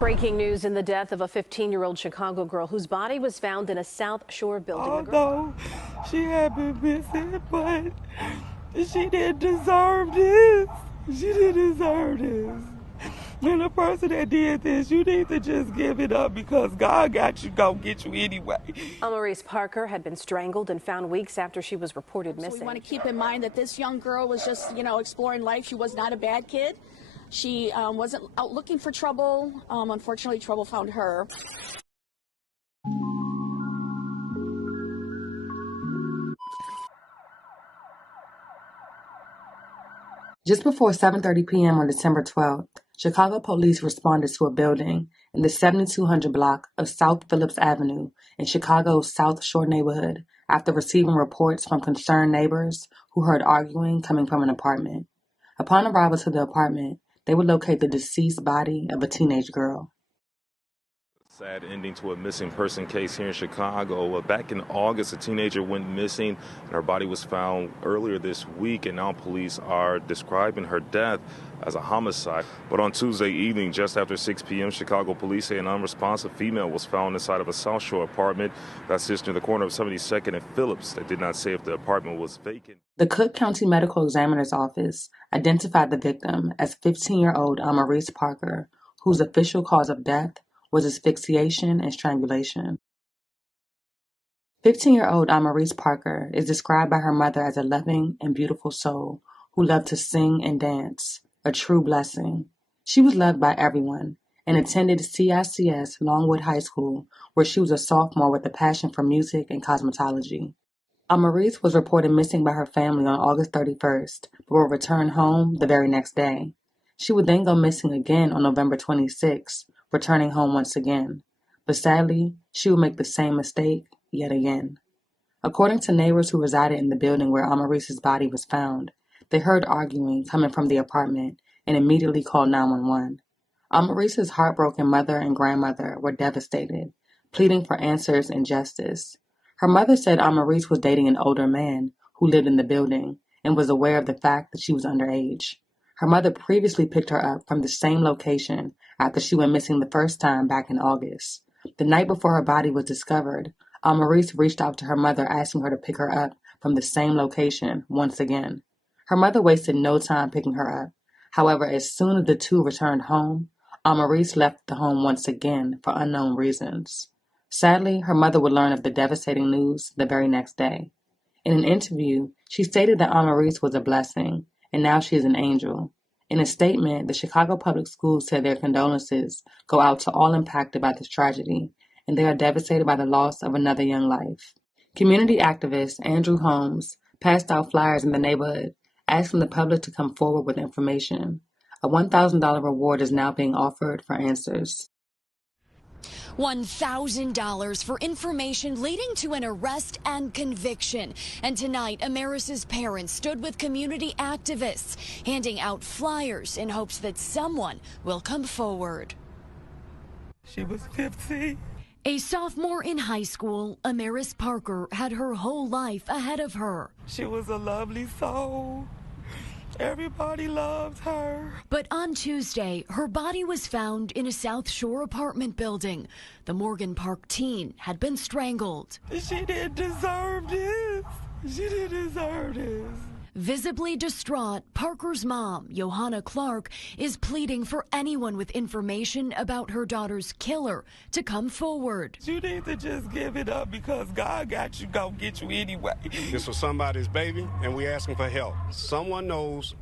Breaking news in the death of a 15-year-old Chicago girl whose body was found in a South Shore building. Although she had been missing, but she didn't deserve this. She didn't deserve this. And the person that did this, you need to just give it up because God got you, gonna get you anyway. Amarise Parker had been strangled and found weeks after she was reported missing. So we want to keep in mind that this young girl was just, exploring life. She was not a bad kid. She wasn't out looking for trouble. Unfortunately, trouble found her. Just before 7:30 p.m. on December 12th, Chicago police responded to a building in the 7200 block of South Phillips Avenue in Chicago's South Shore neighborhood after receiving reports from concerned neighbors who heard arguing coming from an apartment. Upon arrival to the apartment, they would locate the deceased body of a teenage girl. Sad ending to a missing person case here in Chicago. Back in August, a teenager went missing and her body was found earlier this week, and now police are describing her death as a homicide. But on Tuesday evening, just after 6 p.m., Chicago police say an unresponsive female was found inside of a South Shore apartment that sits near the corner of 72nd and Phillips. They did not say if the apartment was vacant. The Cook County Medical Examiner's Office identified the victim as 15-year-old Amarise Parker, whose official cause of death was asphyxiation and strangulation. 15-year-old Amarise Parker is described by her mother as a loving and beautiful soul who loved to sing and dance, a true blessing. She was loved by everyone and attended CICS Longwood High School, where she was a sophomore with a passion for music and cosmetology. Amarise was reported missing by her family on August 31st, but would return home the very next day. She would then go missing again on November 26th, returning home once again. But sadly, she would make the same mistake yet again. According to neighbors who resided in the building where Amarise's body was found, they heard arguing coming from the apartment and immediately called 911. Amarise's heartbroken mother and grandmother were devastated, pleading for answers and justice. Her mother said Amarise was dating an older man who lived in the building and was aware of the fact that she was underage. Her mother previously picked her up from the same location after she went missing the first time back in August. The night before her body was discovered, Amarise reached out to her mother asking her to pick her up from the same location once again. Her mother wasted no time picking her up. However, as soon as the two returned home, Amarise left the home once again for unknown reasons. Sadly, her mother would learn of the devastating news the very next day. In an interview, she stated that Amarise was a blessing, and now she is an angel. In a statement, the Chicago Public Schools said their condolences go out to all impacted by this tragedy, and they are devastated by the loss of another young life. Community activist Andrew Holmes passed out flyers in the neighborhood, asking the public to come forward with information. A $1,000 reward is now being offered for answers. $1,000 for information leading to an arrest and conviction. And tonight, Amarise's parents stood with community activists, handing out flyers in hopes that someone will come forward. She was 15. A sophomore in high school, Amarise Parker had her whole life ahead of her. She was a lovely soul. Everybody loved her. But on Tuesday, her body was found in a South Shore apartment building. The Morgan Park teen had been strangled. She didn't deserve this. She didn't deserve this. Visibly distraught, Parker's mom, Johanna Clark, is pleading for anyone with information about her daughter's killer to come forward. You need to just give it up because God got you, gonna get you anyway. This was somebody's baby, and we're asking for help. Someone knows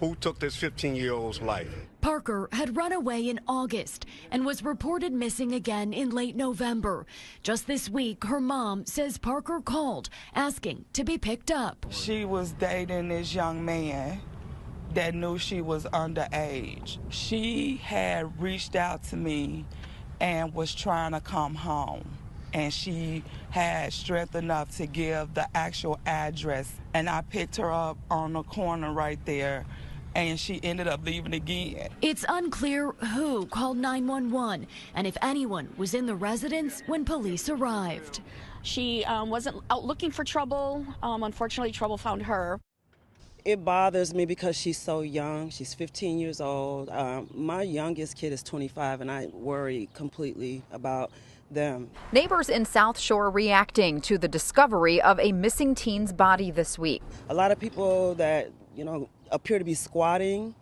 who took this 15-year-old's life. Parker had run away in August and was reported missing again in late November. Just this week, her mom says Parker called asking to be picked up. She was dating this young man that knew she was underage. She had reached out to me and was trying to come home. And she had strength enough to give the actual address. And I picked her up on the corner right there. And she ended up leaving again. It's unclear who called 911 and if anyone was in the residence when police arrived. She wasn't out looking for trouble. Unfortunately, trouble found her. It bothers me because she's so young. She's 15 years old. My youngest kid is 25, and I worry completely about them. Neighbors in South Shore reacting to the discovery of a missing teen's body this week. A lot of people that, appear to be squatting.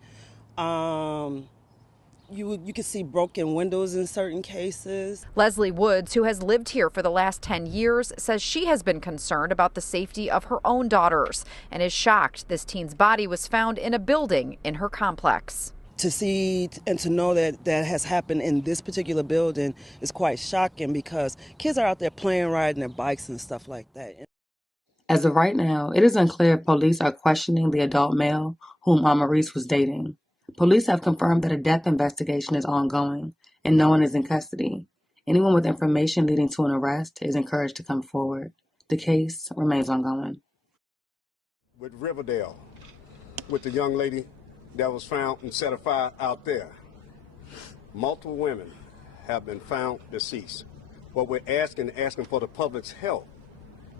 You can see broken windows in certain cases. Leslie Woods, who has lived here for the last 10 years, says she has been concerned about the safety of her own daughters and is shocked this teen's body was found in a building in her complex. To see and to know that that has happened in this particular building is quite shocking because kids are out there playing, riding their bikes and stuff like that. As of right now, it is unclear if police are questioning the adult male whom Amarise was dating. Police have confirmed that a death investigation is ongoing and no one is in custody. Anyone with information leading to an arrest is encouraged to come forward. The case remains ongoing. With Riverdale, with the young lady that was found and set afire out there, multiple women have been found deceased. What we're asking for the public's help.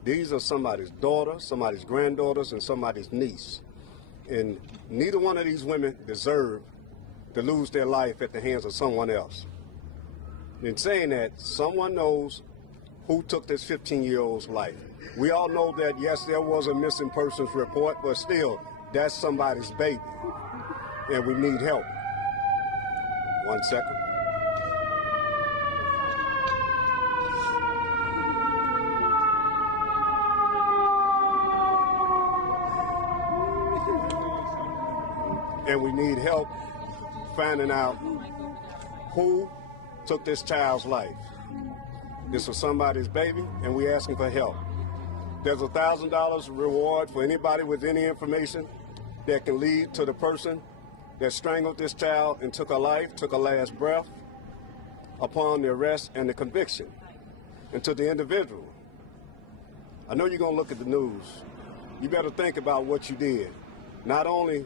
These are somebody's daughter, somebody's granddaughters, and somebody's niece. And neither one of these women deserve to lose their life at the hands of someone else. In saying that, someone knows who took this 15-year-old's life. We all know that, yes, there was a missing persons report, but still, that's somebody's baby. And we need help. 1 second. And we need help finding out who took this child's life. This was somebody's baby, and we're asking for help. There's a $1,000 reward for anybody with any information that can lead to the person that strangled this child and took her life, took her last breath, upon the arrest and the conviction. And to the individual, I know you're going to look at the news. You better think about what you did. Not only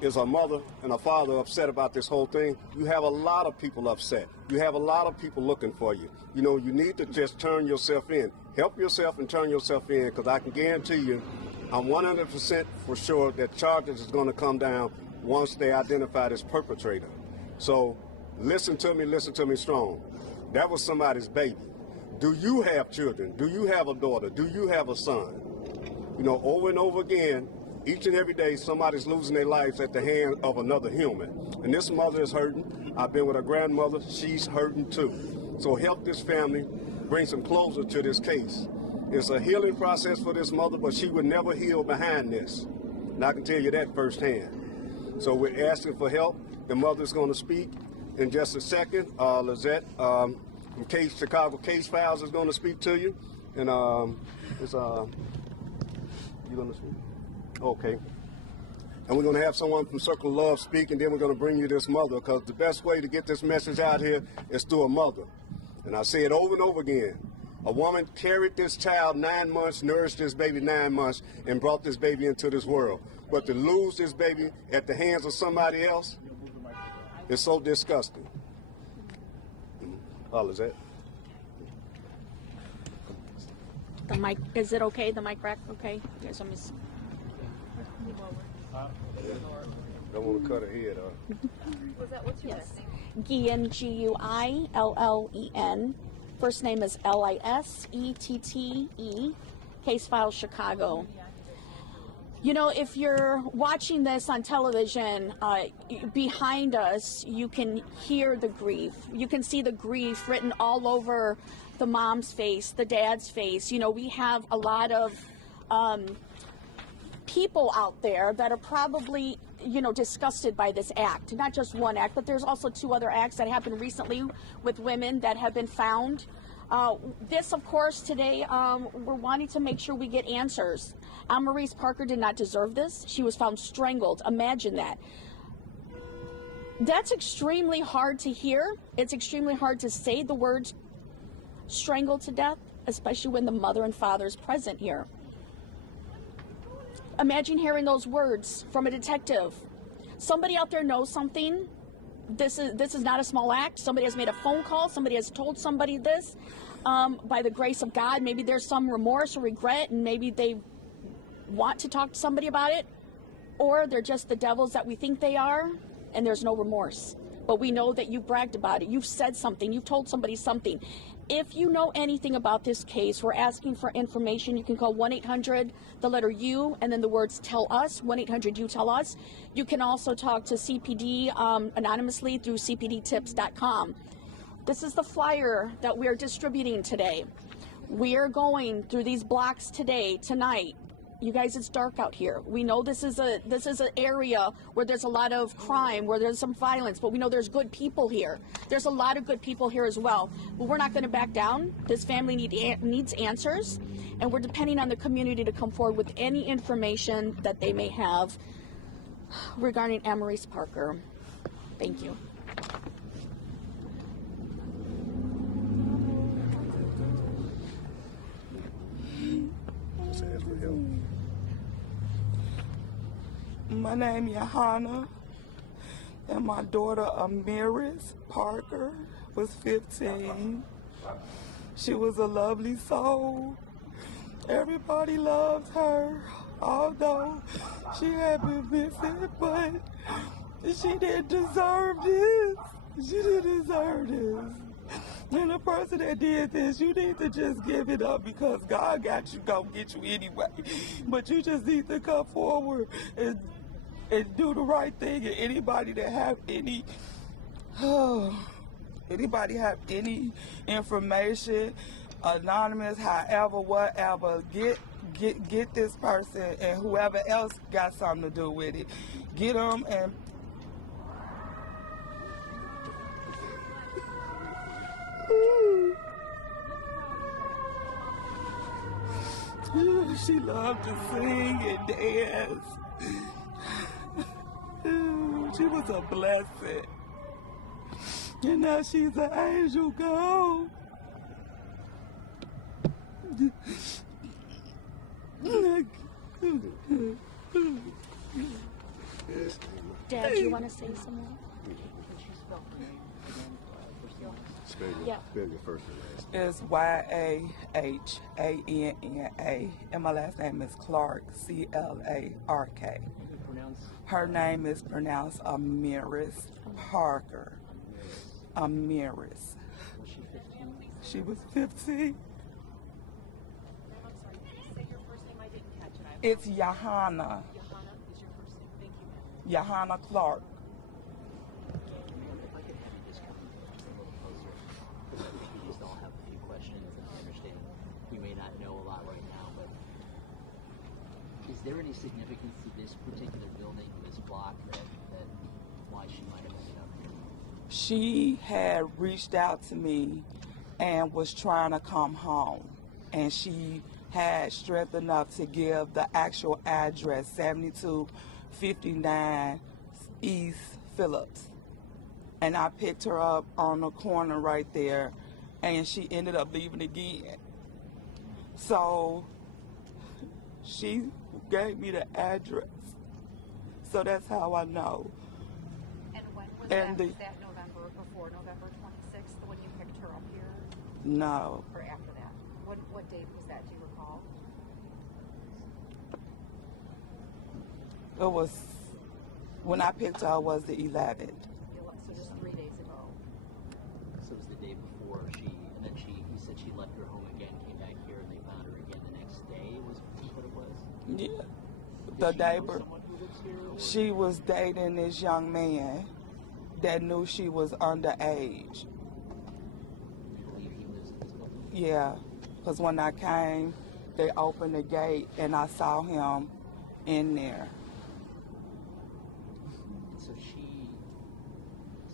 is a mother and a father upset about this whole thing, you have a lot of people upset. You have a lot of people looking for you. You need to just turn yourself in. Help yourself and turn yourself in, because I can guarantee you, I'm 100% for sure that charges is going to come down once they identify this perpetrator. So listen to me strong. That was somebody's baby. Do you have children? Do you have a daughter? Do you have a son? Over and over again, each and every day, somebody's losing their lives at the hand of another human. And this mother is hurting. I've been with her grandmother. She's hurting too. So help this family bring some closure to this case. It's a healing process for this mother, but she would never heal behind this. And I can tell you that firsthand. So we're asking for help. The mother's going to speak in just a second. Lizette from Chicago Case Files is going to speak to you. And you going to speak? Okay. And we're going to have someone from Circle of Love speak, and then we're going to bring you this mother, because the best way to get this message out here is through a mother. And I say it over and over again. A woman carried this child 9 months, nourished this baby 9 months, and brought this baby into this world. But to lose this baby at the hands of somebody else is so disgusting. Is that? The mic, is it okay? The mic rack, okay? Yes, I'm just... Don't want to cut her head off. What's your last name? Guillen, Guillen. First name is Lissette. Case File Chicago. If you're watching this on television, behind us, you can hear the grief. You can see the grief written all over the mom's face, the dad's face. We have a lot of people out there that are probably, disgusted by this act. Not just one act, but there's also 2 other acts that happened recently with women that have been found. This, of course, today, we're wanting to make sure we get answers. Amarise Parker did not deserve this. She was found strangled. Imagine that. That's extremely hard to hear. It's extremely hard to say the words strangled to death, especially when the mother and father is present here. Imagine hearing those words from a detective. Somebody out there knows something. This is not a small act. Somebody has made a phone call. Somebody has told somebody this. By the grace of God, maybe there's some remorse or regret, and maybe they want to talk to somebody about it, or they're just the devils that we think they are, and there's no remorse. But we know that you bragged about it. You've said something. You've told somebody something. If you know anything about this case, we're asking for information. You can call 1-800, the letter U, and then the words tell us, 1-800-YOU-TELL-US. You can also talk to CPD anonymously through cpdtips.com. This is the flyer that we are distributing today. We are going through these blocks tonight. You guys, it's dark out here. We know this is an area where there's a lot of crime, where there's some violence, but we know there's good people here. There's a lot of good people here as well. But we're not going to back down. This family needs answers, and we're depending on the community to come forward with any information that they may have regarding Amarise Parker. Thank you. My name is Johanna, and my daughter Amarise Parker was 15. She was a lovely soul. Everybody loved her, although she had been missing, but she didn't deserve this. She didn't deserve this. And the person that did this, you need to just give it up, because God got you, gonna get you anyway. But you just need to come forward and do the right thing. And anybody that have any information, anonymous, however, whatever, get this person and whoever else got something to do with it. Get them and she loved to sing and dance. She was a blessing. And now she's an angel gone. Dad, do you want to say something? Yeah. Spell your first and last. It's YAHANNA, and my last name is Clark, CLARK. Her name is pronounced Amarise Parker. Amarise. She was 15. It's Johanna. Johanna Clark. We may not know a lot right now, but is there any significance to this particular building, this block, that why she might have ended up here? She had reached out to me and was trying to come home, and she had strength enough to give the actual address, 7259 East Phillips. And I picked her up on the corner right there, and she ended up leaving again. So she gave me the address. So that's how I know. And when was and that? Was that November, before November 26th, when you picked her up here? No. Or after that? What date was that, do you recall? It was, when I picked her, was the 11th. So just 3 days ago. So it was the day before you said she left her home again, came back here, and they found her again the next day, was what it was? Yeah. The neighbor. She was dating this young man that knew she was underage. Yeah, because when I came, they opened the gate and I saw him in there.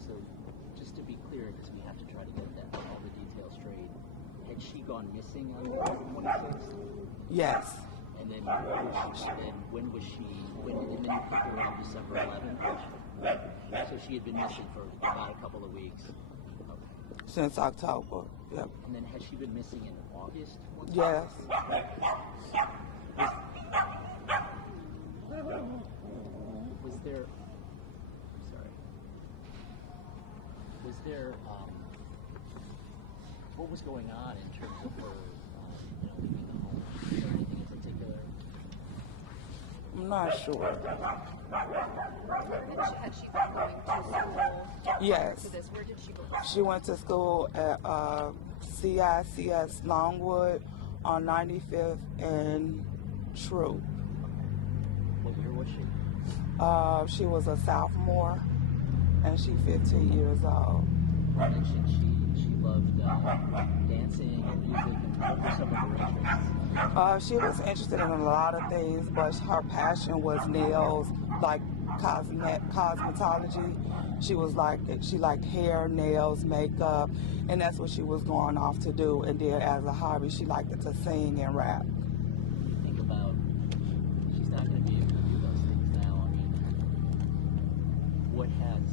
So just to be clear, because we have to try to get all the details straight, had she gone missing on November 26th? Yes. And then when you picked her up December 11th? So she had been missing for about a couple of weeks. Since October, yep. And then has she been missing in August? Yes. What was going on in terms of her leaving the home? Is there anything in particular? I'm not sure. Had she been going to school Yes. to this? Where did she go? She went to school at CICS Longwood on 95th and True. What year was she? She was a sophomore, and she's 15 years old. You mentioned she loved dancing and music, and what were some of her interests? She was interested in a lot of things, but her passion was nails, like cosmetology. She liked hair, nails, makeup, and that's what she was going off to do. And then as a hobby, she liked to sing and rap. Think about, she's not going to be able to do those things now. I mean, what has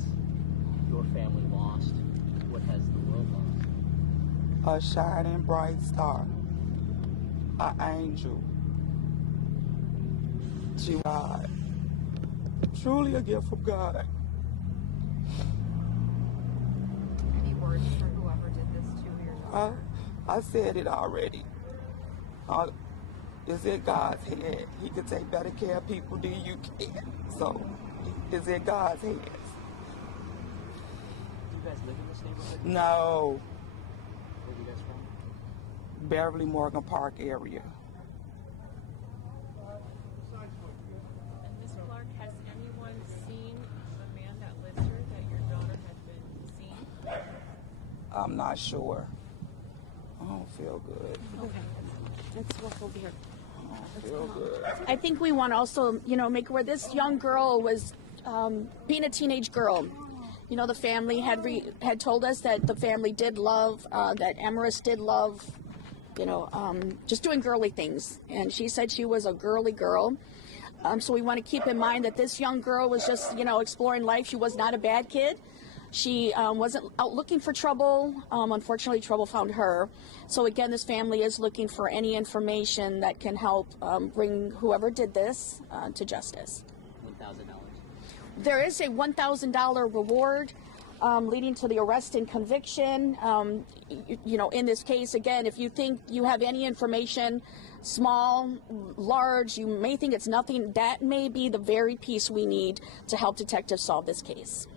your family lost? What has the world lost? A shining bright star, an angel. She God, truly a gift from God. Any words for whoever did this to your daughter? I said it already. It's in God's hand. He can take better care of people than you can. So it's in God's hands. Do you guys live in this neighborhood? No. Where are you guys from? Beverly Morgan Park area. And Ms. Clark, has anyone seen the man that lives here that your daughter had been seen? I'm not sure. I don't feel good. Okay. Let's walk over here. I don't feel good. I think we want to also, make where this young girl was being a teenage girl. The family had told us that the family did love, that Amarise did love, just doing girly things. And she said she was a girly girl. So we want to keep in mind that this young girl was just, exploring life. She was not a bad kid. She wasn't out looking for trouble. Unfortunately, trouble found her. So again, this family is looking for any information that can help bring whoever did this to justice. $1,000. There is a $1,000 reward leading to the arrest and conviction. In this case, again, if you think you have any information, small, large, you may think it's nothing, that may be the very piece we need to help detectives solve this case.